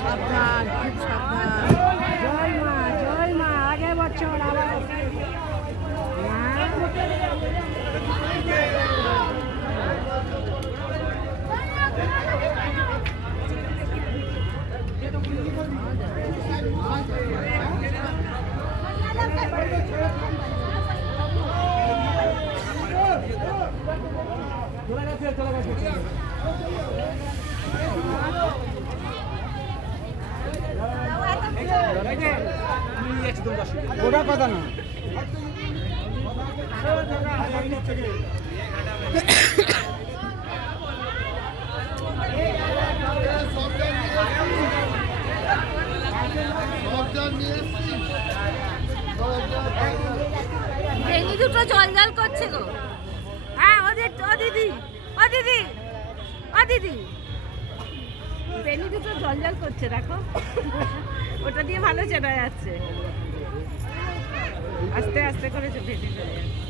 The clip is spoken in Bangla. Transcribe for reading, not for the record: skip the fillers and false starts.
সাবধান, খুব সাবধান। জয় মা আগের বছর আবার ওটা কথা না ভেনি দুটো জল জল করছে গো। হ্যাঁ ও দিদি ভেনি দুটো জল জল করছে দেখো, ওটা দিয়ে ভালো চেনা যাচ্ছে। আস্তে আস্তে করে ভেনি চলে যাচ্ছে।